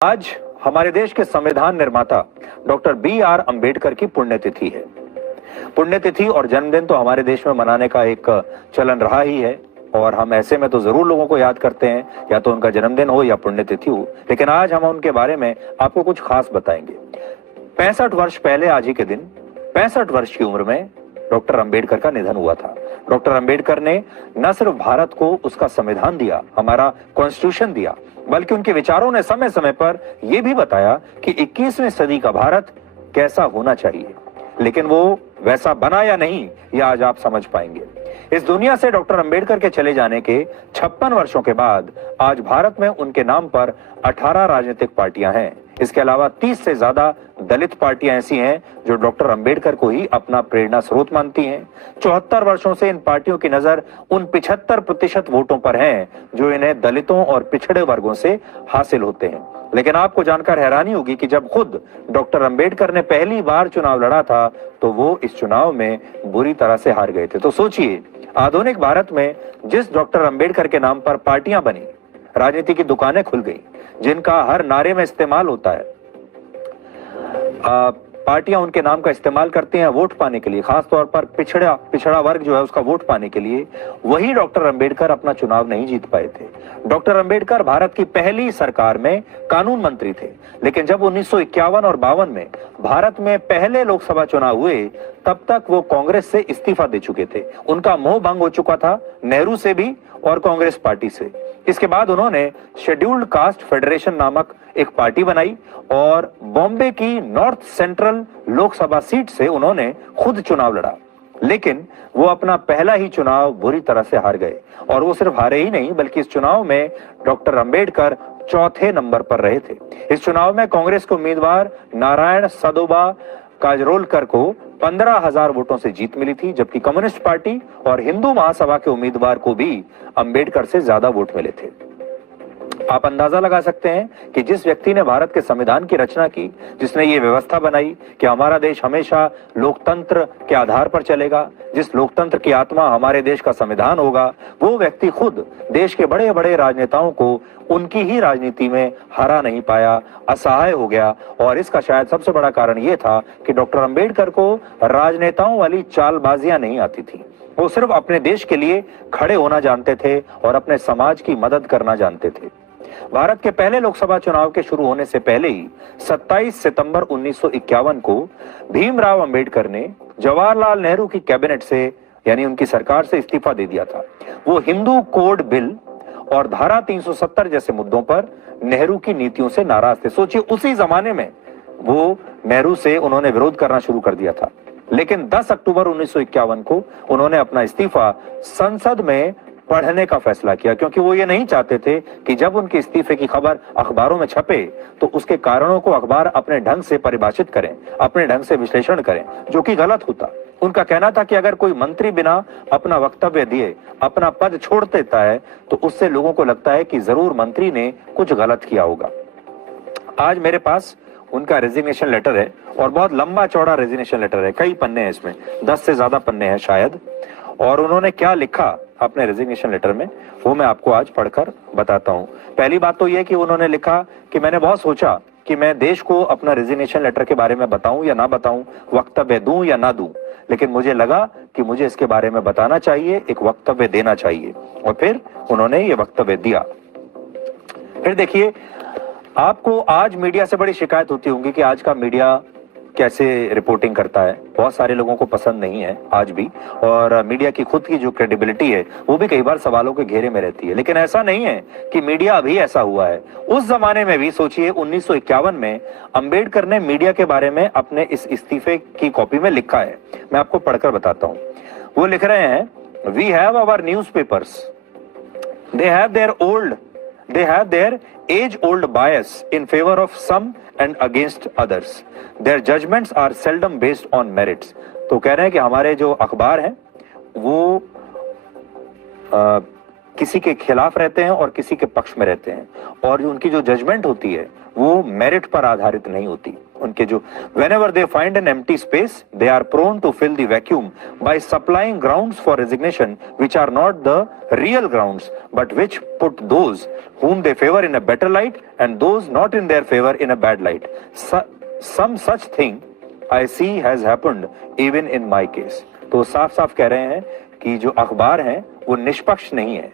आज हमारे देश के संविधान निर्माता डॉक्टर B.R. अंबेडकर की पुण्यतिथि है। पुण्यतिथि और जन्मदिन तो हमारे देश में मनाने का एक चलन रहा ही है और हम ऐसे में तो जरूर लोगों को याद करते हैं, या तो उनका जन्मदिन हो या पुण्यतिथि हो। लेकिन आज हम उनके बारे में आपको कुछ खास बताएंगे। 65 वर्ष पहले आज ही के दिन 65 वर्ष की उम्र में डॉक्टर अंबेडकर का निधन हुआ था। डॉक्टर अंबेडकर ने न सिर्फ भारत को उसका संविधान दिया, हमारा कॉन्स्टिट्यूशन दिया, बल्कि उनके विचारों ने समय समय पर यह भी बताया कि 21वीं सदी का भारत कैसा होना चाहिए। लेकिन वो वैसा बना या नहीं, यह आज आप समझ पाएंगे। इस दुनिया से डॉक्टर अंबेडकर के चले जाने के 56 वर्षों के बाद आज भारत में उनके नाम पर 18 राजनीतिक पार्टियां हैं। इसके अलावा 30 से ज्यादा दलित पार्टियां ऐसी हैं जो डॉक्टर अंबेडकर को ही अपना प्रेरणा स्रोत मानती हैं। 74 वर्षों से इन पार्टियों की नजर उन 75% वोटों पर है जो इन्हें दलितों और पिछड़े वर्गों से हासिल होते हैं। लेकिन आपको जानकर हैरानी होगी कि जब खुद डॉक्टर अंबेडकर ने पहली बार चुनाव लड़ा था तो वो इस चुनाव में बुरी तरह से हार गए थे। तो सोचिए, आधुनिक भारत में जिस डॉक्टर अंबेडकर के नाम पर पार्टियां बनी, राजनीति की दुकानें खुल गई, जिनका हर नारे में इस्तेमाल होता है, पार्टियां उनके नाम का इस्तेमाल करती हैं वोट पाने के लिए, खासतौर पर पिछड़ा वर्ग जो है उसका वोट पाने के लिए, वही डॉक्टर अंबेडकर अपना चुनाव नहीं जीत पाए थे। डॉक्टर अंबेडकर भारत की पहली सरकार में कानून मंत्री थे, लेकिन जब 1951 और 52 में भारत में पहले लोकसभा चुनाव हुए तब तक वो कांग्रेस से इस्तीफा दे चुके थे। उनका मोह भंग हो चुका था नेहरू से भी और कांग्रेस पार्टी से। इसके बाद उन्होंने शेड्यूल्ड कास्ट फेडरेशन नामक एक पार्टी बनाई और बॉम्बे की नॉर्थ सेंट्रल लोकसभा सीट से उन्होंने खुद चुनाव लड़ा। लेकिन वो अपना पहला ही चुनाव बुरी तरह से हार गए, और वो सिर्फ हारे ही नहीं बल्कि इस चुनाव में डॉक्टर अंबेडकर चौथे नंबर पर रहे थे। इस चुनाव में कांग्रेस के उम्मीदवार नारायण सदोबा काजरोलकर को 15,000 वोटों से जीत मिली थी, जबकि कम्युनिस्ट पार्टी और हिंदू महासभा के उम्मीदवार को भी अंबेडकर से ज्यादा वोट मिले थे। आप अंदाजा लगा सकते हैं कि जिस व्यक्ति ने भारत के संविधान की रचना की, जिसने ये व्यवस्था बनाई कि हमारा देश हमेशा लोकतंत्र के आधार पर चलेगा, जिस लोकतंत्र की आत्मा हमारे देश का संविधान होगा, वो व्यक्ति खुद देश के बड़े बड़े राजनेताओं को उनकी ही राजनीति में हरा नहीं पाया, असहाय हो गया। और इसका शायद सबसे बड़ा कारण यह था कि डॉक्टर अंबेडकर को राजनेताओं वाली चालबाजियां नहीं आती थी। वो सिर्फ अपने देश के लिए खड़े होना जानते थे और अपने समाज की मदद करना जानते थे। भारत के पहले लोकसभा चुनाव के शुरू होने से पहले ही 27 सितंबर 1951 को भीमराव अंबेडकर ने जवाहरलाल नेहरू की कैबिनेट से, यानी उनकी सरकार से, इस्तीफा दे दिया था। वो हिंदू कोड बिल और धारा 370 जैसे मुद्दों पर नेहरू की नीतियों से नाराज थे। सोचिए, उसी जमाने में वो नेहरू से उन्होंने विरोध करना शुरू कर दिया था। लेकिन 10 अक्टूबर 1951 को उन्होंने अपना इस्तीफा संसद में पढ़ने का फैसला किया, क्योंकि वो ये नहीं चाहते थे कि जब उनके इस्तीफे की खबर अखबारों में छपे तो उसके कारणों को अखबार अपने ढंग से परिभाषित करें, अपने ढंग से विश्लेषण करें, जो कि गलत होता। उनका कहना था कि अगर कोई मंत्री बिना अपना वक्तव्य दिए अपना पद छोड़ देता है तो उससे लोगों को लगता है कि जरूर मंत्री ने कुछ गलत किया होगा। आज मेरे पास उनका रेजिग्नेशन लेटर है, और बहुत लंबा चौड़ा रेजिग्नेशन लेटर है, कई पन्ने हैं इसमें, 10 से ज्यादा पन्ने हैं शायद। और उन्होंने क्या लिखा अपने रेजिग्नेशन लेटर में, वो मैं आपको आज पढ़कर बताता हूं। पहली बात तो यह कि उन्होंने लिखा कि मैंने बहुत सोचा कि मैं देश को अपना रेजिग्नेशन लेटर के बारे में बताऊं या ना बताऊं, वक्तव्य दूं या ना दूं, लेकिन मुझे लगा कि मुझे इसके बारे में बताना चाहिए, एक वक्तव्य देना चाहिए, और फिर उन्होंने ये वक्तव्य दिया। फिर देखिए, आपको आज मीडिया से बड़ी शिकायत होती होगी कि आज का मीडिया कैसे रिपोर्टिंग करता है। बहुत सारे लोगों को पसंद नहीं है आज भी, और मीडिया की खुद की जो क्रेडिबिलिटी है वो भी कई बार सवालों के घेरे में रहती है। लेकिन ऐसा नहीं है कि मीडिया अभी ऐसा हुआ है। उस जमाने में भी सोचिए, 1951 में अंबेडकर ने मीडिया के बारे में अपने इस इस्तीफे की कॉपी में लिखा है। मैं आपको पढ़कर बताता हूं। वो लिख रहे हैं, we have our newspapers, they have their age-old bias in favor of some and against others. Their judgments are seldom based on merits. तो कह रहे हैं कि हमारे जो अखबार हैं वो किसी के खिलाफ रहते हैं और किसी के पक्ष में रहते हैं, और उनकी जो जजमेंट होती है वो मेरिट पर आधारित नहीं होती। उनके जो whenever they find an empty space, they are prone to fill the vacuum by supplying grounds for resignation which are not the real grounds but which put those whom they favor in a better light and those not in their favor in a bad light. Some such thing I see has happened even in my case. तो साफ साफ कह रहे हैं कि जो अखबार हैं वो निष्पक्ष नहीं है।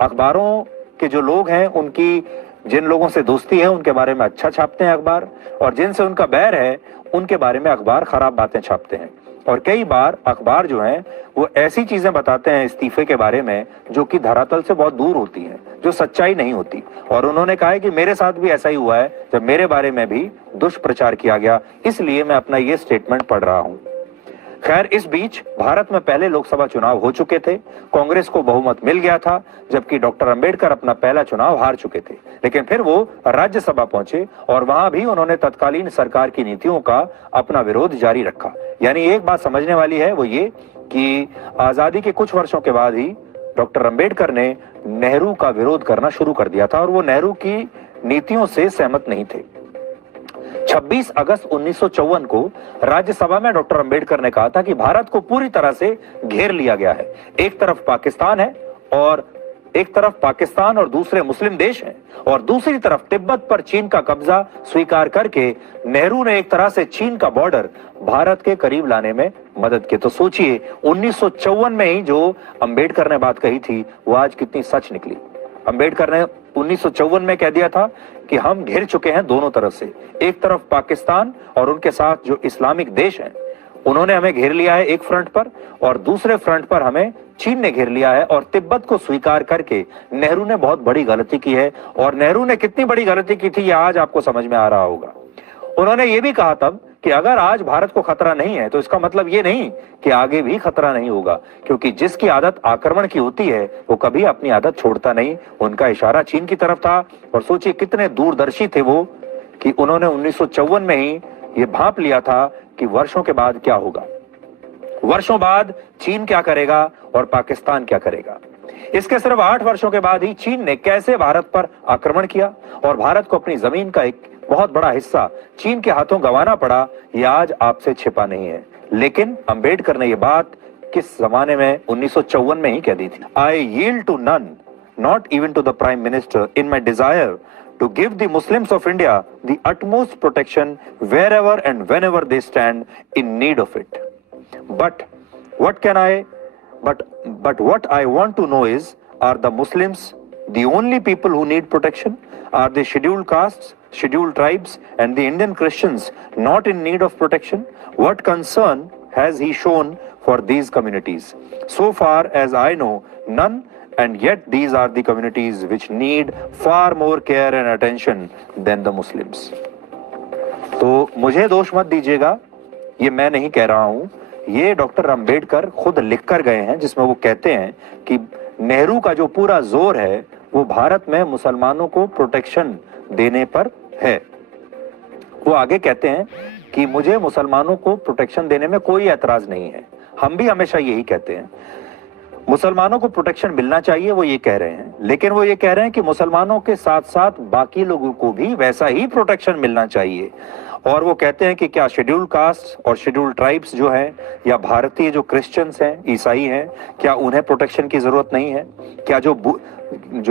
अखबारों के जो लोग हैं उनकी जिन लोगों से दोस्ती है उनके बारे में अच्छा छापते हैं अखबार, और जिनसे उनका बैर है उनके बारे में अखबार खराब बातें छापते हैं। और कई बार अखबार जो हैं वो ऐसी चीजें बताते हैं इस्तीफे के बारे में जो कि धरातल से बहुत दूर होती हैं, जो सच्चाई नहीं होती। और उन्होंने कहा है कि मेरे साथ भी ऐसा ही हुआ है जब मेरे बारे में भी दुष्प्रचार किया गया, इसलिए मैं अपना ये स्टेटमेंट पढ़ रहा हूं। खैर, इस बीच भारत में पहले लोकसभा चुनाव हो चुके थे, कांग्रेस को बहुमत मिल गया था, जबकि डॉक्टर अंबेडकर अपना पहला चुनाव हार चुके थे। लेकिन फिर वो राज्यसभा पहुंचे और वहां भी उन्होंने तत्कालीन सरकार की नीतियों का अपना विरोध जारी रखा। यानी एक बात समझने वाली है वो ये कि आजादी के कुछ वर्षों के बाद ही डॉक्टर अंबेडकर ने नेहरू का विरोध करना शुरू कर दिया था और वो नेहरू की नीतियों से सहमत नहीं थे। 26 अगस्त 1954 को राज्यसभा में डॉक्टर अंबेडकर ने कहा था कि भारत को पूरी तरह से घेर लिया गया है। एक तरफ पाकिस्तान और दूसरे मुस्लिम देश हैं और दूसरी तरफ तिब्बत पर चीन का कब्जा स्वीकार करके नेहरू ने एक तरह से चीन का बॉर्डर भारत के करीब लाने में मदद की। तो सोचिए 1954 में ही जो अंबेडकर ने बात कही थी वो आज कितनी सच निकली। अंबेडकर ने 1954 में कह दिया था कि हम घिर चुके हैं दोनों तरफ से, एक तरफ पाकिस्तान और उनके साथ जो इस्लामिक देश हैं उन्होंने हमें घेर लिया है एक फ्रंट पर, और दूसरे फ्रंट पर हमें चीन ने घेर लिया है। और तिब्बत को स्वीकार करके नेहरू ने बहुत बड़ी गलती की है। और नेहरू ने कितनी बड़ी गलती की थी ये आज आपको समझ में आ रहा होगा। उन्होंने ये भी कहा तब कि अगर आज भारत को खतरा नहीं है तो इसका मतलब ये नहीं कि आगे भी खतरा नहीं होगा, क्योंकि जिसकी आदत आक्रमण की होती है वो कभी अपनी आदत छोड़ता नहीं। उनका इशारा चीन की तरफ था और सोचिए कितने दूरदर्शी थे वो कि उन्होंने 1954 में ही ये भांप लिया था कि वर्षों के बाद क्या होगा, वर्षों बाद चीन क्या करेगा और पाकिस्तान क्या करेगा। इसके सिर्फ 8 वर्षों के बाद ही चीन ने कैसे भारत पर आक्रमण किया और भारत को अपनी जमीन का एक बहुत बड़ा हिस्सा चीन के हाथों गंवाना पड़ा, यह आज आपसे छिपा नहीं है। लेकिन अंबेडकर ने यह बात किस जमाने में 1954 में ही कह दी थी। I yield to none, not even to the prime minister, in my desire to give the Muslims of India the utmost protection wherever and whenever they stand in need of it. But what I want to know is, are the Muslims the only people who need protection? Are the scheduled castes, scheduled tribes and the Indian Christians not in need of protection? What concern has he shown for these communities? So far as I know, none. And yet these are the communities which need far more care and attention than the Muslims. तो मुझे दोष मत दीजिएगा, ये मैं नहीं कह रहा हूं, ये डॉक्टर अंबेडकर खुद लिख कर गए हैं, जिसमें वो कहते हैं कि नेहरू का जो पूरा जोर है वो भारत में मुसलमानों को प्रोटेक्शन देने पर है। वो आगे कहते हैं कि मुझे मुसलमानों को प्रोटेक्शन देने में कोई एतराज नहीं है। हम भी हमेशा यही कहते हैं, मुसलमानों को प्रोटेक्शन मिलना चाहिए, वो ये कह रहे हैं। लेकिन वो ये कह रहे हैं कि मुसलमानों के साथ साथ बाकी लोगों को भी वैसा ही प्रोटेक्शन मिलना चाहिए। और वो कहते हैं कि क्या शेड्यूल्ड कास्ट और शेड्यूल्ड ट्राइब्स जो हैं या भारतीय जो क्रिश्चियंस हैं, ईसाई हैं, क्या उन्हें प्रोटेक्शन की जरूरत नहीं है? क्या जो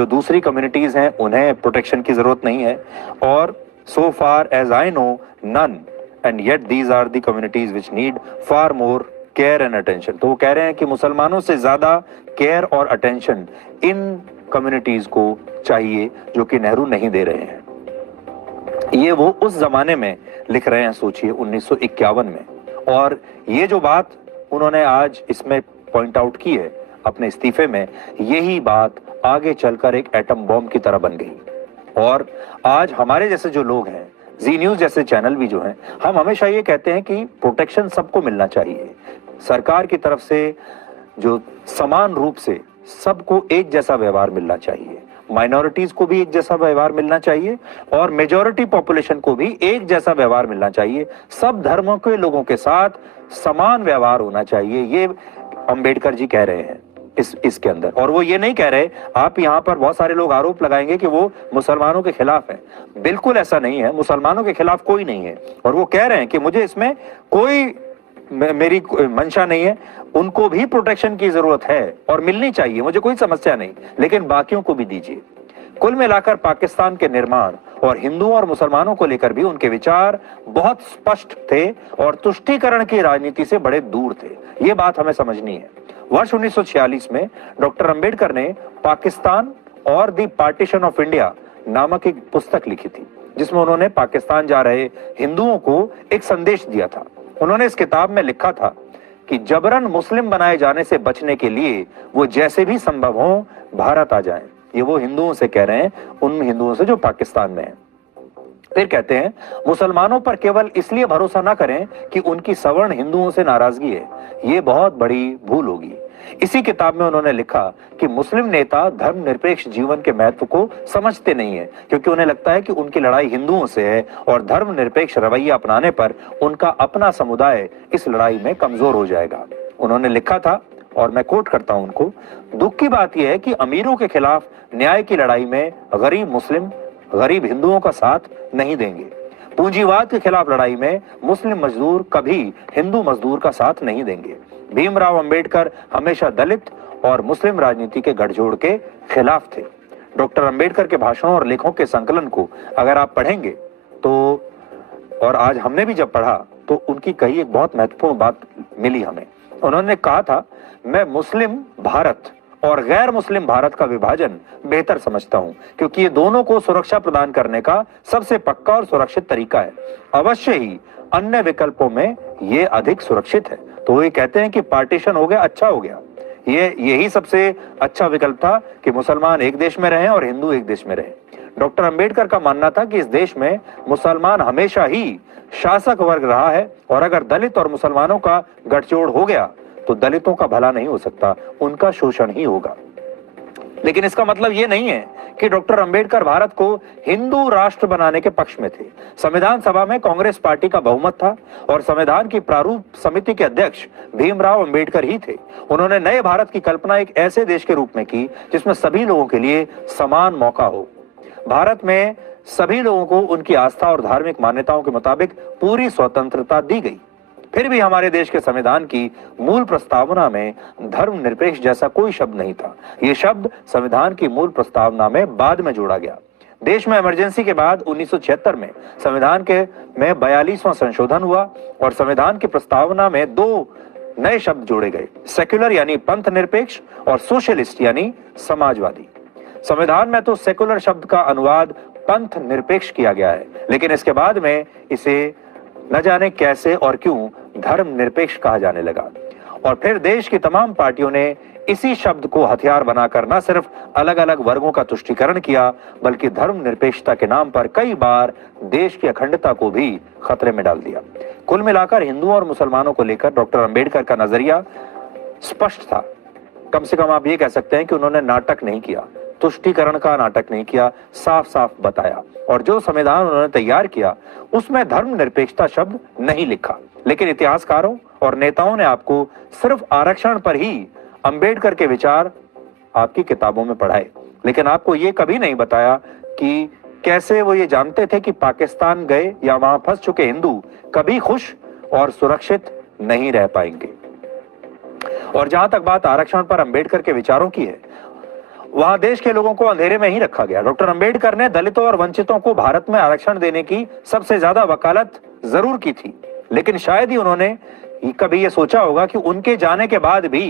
दूसरी कम्युनिटीज हैं उन्हें प्रोटेक्शन की जरूरत नहीं है? और so far as I know, none, and yet these are the communities which need far more care and attention. तो वो कह रहे हैं कि मुसलमानों से ज्यादा केयर और अटेंशन इन कम्युनिटीज को चाहिए जो कि नेहरू नहीं दे रहे हैं। ये वो उस जमाने में लिख रहे हैं, सोचिए 1951 में। और ये जो बात उन्होंने आज इसमें पॉइंट आउट की है अपने इस्तीफे में, यही बात आगे चलकर एक एटम बॉम्ब की तरह बन गई। और आज हमारे जैसे जो लोग हैं, जी न्यूज जैसे चैनल भी जो हैं, हम हमेशा ये कहते हैं कि प्रोटेक्शन सबको मिलना चाहिए। सरकार की तरफ से जो समान रूप से सबको एक जैसा व्यवहार मिलना चाहिए, माइनॉरिटीज को भी एक जैसा व्यवहार मिलना चाहिए और मेजॉरिटी पॉपुलेशन को भी एक जैसा व्यवहार मिलना चाहिए। सब धर्मों के लोगों के साथ समान व्यवहार होना चाहिए, ये अंबेडकर जी कह रहे हैं। इसके अंदर। और वो ये नहीं कह रहे, आप यहाँ पर बहुत सारे लोग आरोप लगाएंगे कि वो मुसलमानों के खिलाफ है, बिल्कुल ऐसा नहीं है, मुसलमानों के खिलाफ कोई नहीं है। और वो कह रहे हैं कि मुझे इसमें कोई मेरी मंशा नहीं है, उनको भी प्रोटेक्शन की जरूरत है और मिलनी चाहिए, मुझे कोई समस्या नहीं, लेकिन बाकियों को भी दीजिए। कुल मिलाकर पाकिस्तान के निर्माण और हिंदुओं और मुसलमानों को लेकर भी उनके विचार बहुत स्पष्ट थे और तुष्टीकरण की राजनीति से बड़े दूर थे। ये बात हमें समझनी है। वर्ष 1946 में डॉक्टर अंबेडकर ने पाकिस्तान और द पार्टीशन ऑफ इंडिया नामक एक पुस्तक लिखी थी, जिसमें उन्होंने पाकिस्तान जा रहे हिंदुओं को एक संदेश दिया था। उन्होंने इस किताब में लिखा था कि जबरन मुस्लिम बनाए जाने से बचने के लिए वो जैसे भी संभव हो भारत आ जाएं। ये वो हिंदुओं से कह रहे हैं, उन हिंदुओं से जो पाकिस्तान में हैं। फिर कहते हैं, मुसलमानों पर केवल इसलिए भरोसा ना करें कि उनकी सवर्ण हिंदुओं से नाराजगी है, ये बहुत बड़ी भूल होगी। इसी किताब में उन्होंने लिखा कि मुस्लिम नेता धर्मनिरपेक्ष जीवन के महत्व को समझते नहीं है, क्योंकि उन्हें लगता है कि उनकी लड़ाई हिंदुओं से है और धर्मनिरपेक्ष रवैया अपनाने पर उनका अपना समुदाय इस लड़ाई में कमजोर हो जाएगा। उन्होंने लिखा था, और मैं कोट करता हूं उनको, दुख की बात यह है कि अमीरों के खिलाफ न्याय की लड़ाई में गरीब मुस्लिम गरीब हिंदुओं का साथ नहीं देंगे। पूंजीवाद के खिलाफ लड़ाई में मुस्लिम मजदूर कभी हिंदू मजदूर का साथ नहीं देंगे। भीमराव अंबेडकर हमेशा दलित और मुस्लिम राजनीति के गठजोड़ के खिलाफ थे। डॉक्टर अंबेडकर के भाषणों और लेखों के संकलन को अगर आप पढ़ेंगे तो, और आज हमने भी जब पढ़ा तो उनकी कही एक बहुत महत्वपूर्ण बात मिली हमें। उन्होंने कहा था, मैं मुस्लिम भारत और गैर मुस्लिम भारत का विभाजन बेहतर समझता हूं, क्योंकि ये दोनों को सुरक्षा प्रदान करने का सबसे पक्का और सुरक्षित तरीका है। अवश्य ही अन्य विकल्पों में ये अधिक सुरक्षित है। तो वो ये कहते हैं कि पार्टीशन हो गया, अच्छा हो गया, यही सबसे अच्छा विकल्प था कि मुसलमान एक देश में रहें और हिंदू एक देश में रहें। डॉक्टर अंबेडकर का मानना था कि इस देश में मुसलमान हमेशा ही शासक वर्ग रहा है और अगर दलित और मुसलमानों का गठजोड़ हो गया तो दलितों का भला नहीं हो सकता, उनका शोषण ही होगा। लेकिन इसका मतलब यह नहीं है कि डॉक्टर अंबेडकर भारत को हिंदू राष्ट्र बनाने के पक्ष में थे। संविधान सभा में कांग्रेस पार्टी का बहुमत था और संविधान की प्रारूप समिति के अध्यक्ष भीमराव अंबेडकर ही थे। उन्होंने नए भारत की कल्पना एक ऐसे देश के रूप में की जिसमें सभी लोगों के लिए समान मौका हो। भारत में सभी लोगों को उनकी आस्था और धार्मिक मान्यताओं के मुताबिक पूरी स्वतंत्रता दी गई। फिर भी हमारे देश के संविधान की मूल प्रस्तावना में धर्मनिरपेक्ष जैसा कोई शब्द नहीं था। यह शब्द संविधान की मूल प्रस्तावना में बाद में जोड़ा गया। देश में इमरजेंसी के बाद 1976 में संविधान के में 42वां संशोधन हुआ और संविधान की प्रस्तावना में 2 नए शब्द जोड़े गए, सेक्युलर यानी पंथ निरपेक्ष और सोशलिस्ट यानी समाजवादी। संविधान में तो सेक्युलर शब्द का अनुवाद पंथ निरपेक्ष किया गया है, लेकिन इसके बाद में इसे न जाने कैसे और क्यों धर्म निरपेक्ष कहा जाने लगा। और फिर देश की तमाम पार्टियों ने इसी शब्द को हथियार बनाकर न सिर्फ अलग अलग वर्गों का तुष्टीकरण किया, बल्कि धर्म निरपेक्षता के नाम पर कई बार देश की अखंडता को भी खतरे में डाल दिया। कुल मिलाकर हिंदुओं और मुसलमानों को लेकर डॉक्टर अंबेडकर का नजरिया स्पष्ट था। कम से कम आप ये कह सकते हैं कि उन्होंने नाटक नहीं किया, तुष्टीकरण का नाटक नहीं किया, साफ साफ बताया। और जो संविधान उन्होंने तैयार किया उसमें धर्मनिरपेक्षता शब्द नहीं लिखा, लेकिन इतिहासकारों और नेताओं ने आपको सिर्फ आरक्षण पर ही अंबेडकर के विचार आपकी किताबों में पढ़ाए, लेकिन आपको ये कभी नहीं बताया कि कैसे वो ये जानते थे कि पाकिस्तान गए या वहां फंस चुके हिंदू कभी खुश और सुरक्षित नहीं रह पाएंगे। और जहां तक बात आरक्षण पर अंबेडकर के विचारों की है, वहां देश के लोगों को अंधेरे में ही रखा गया। डॉक्टर अंबेडकर ने दलितों और वंचितों को भारत में आरक्षण देने की सबसे ज्यादा वकालत जरूर की थी, लेकिन शायद ही उन्होंने कभी ये सोचा होगा कि उनके जाने के बाद भी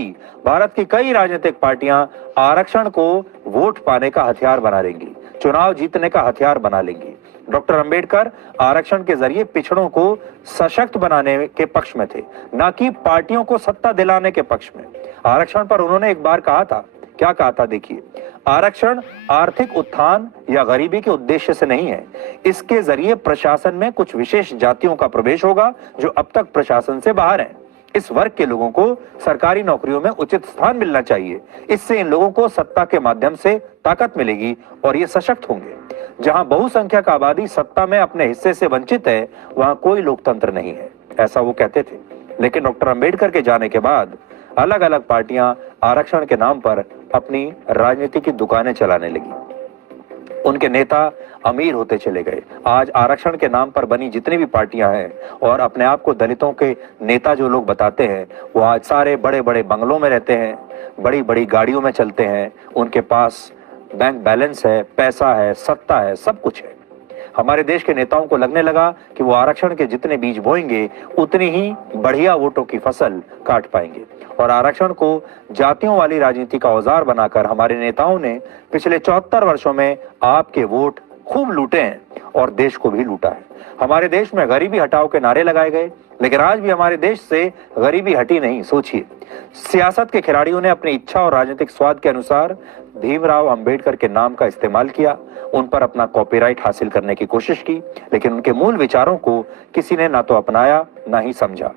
भारत की कई राजनीतिक पार्टियां आरक्षण को वोट पाने का हथियार बना लेंगी, चुनाव जीतने का हथियार बना लेंगी। डॉक्टर अंबेडकर आरक्षण के जरिए पिछड़ों को सशक्त बनाने के पक्ष में थे, न कि पार्टियों को सत्ता दिलाने के पक्ष में। आरक्षण पर उन्होंने एक बार कहा था, क्या कहा था देखिए, आरक्षण आर्थिक उत्थान या गरीबी के उद्देश्य से नहीं है, इसके जरिए प्रशासन में कुछ विशेष जातियों का प्रवेश होगा जो अब तक प्रशासन से बाहर हैं। इस वर्ग के लोगों को सरकारी नौकरियों में उचित स्थान मिलना चाहिए। इससे इन लोगों को सत्ता के माध्यम से ताकत मिलेगी और ये सशक्त होंगे। जहां बहुसंख्यक आबादी सत्ता में अपने हिस्से से वंचित है, वहां कोई लोकतंत्र नहीं है, ऐसा वो कहते थे। लेकिन डॉक्टर अंबेडकर के जाने के बाद अलग अलग पार्टियां आरक्षण के नाम पर अपनी राजनीति की दुकानें चलाने लगी। उनके नेता अमीर होते चले गए। आज आरक्षण के नाम पर बनी जितनी भी पार्टियां हैं और अपने आप को दलितों के नेता जो लोग बताते हैं, वो आज सारे बड़े बड़े बंगलों में रहते हैं, बड़ी बड़ी गाड़ियों में चलते हैं, उनके पास बैंक बैलेंस है, पैसा है, सत्ता है, सब कुछ है। हमारे देश के नेताओं को लगने लगा कि वो आरक्षण के जितने बीज बोएंगे उतनी ही बढ़िया वोटों की फसल काट पाएंगे, और आरक्षण को जातियों वाली राजनीति का औजार बनाकर हमारे नेताओं ने पिछले 74 वर्षों में आपके वोट खूब लूटे हैं और देश को भी लूटा है। हमारे देश में गरीबी हटाओ के नारे लगाए गए, लेकिन आज भी हमारे देश से गरीबी हटी नहीं। सोचिए, सियासत के खिलाड़ियों ने अपनी इच्छा और राजनीतिक स्वाद के अनुसार भीमराव अंबेडकर के नाम का इस्तेमाल किया, उन पर अपना कॉपीराइट हासिल करने की कोशिश की, लेकिन उनके मूल विचारों को किसी ने ना तो अपनाया ना ही समझा।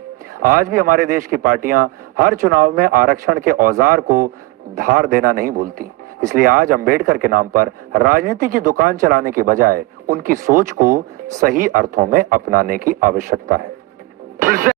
आज भी हमारे देश की पार्टियां हर चुनाव में आरक्षण के औजार को धार देना नहीं भूलती। इसलिए आज अंबेडकर के नाम पर राजनीति की दुकान चलाने के बजाय उनकी सोच को सही अर्थों में अपनाने की आवश्यकता है।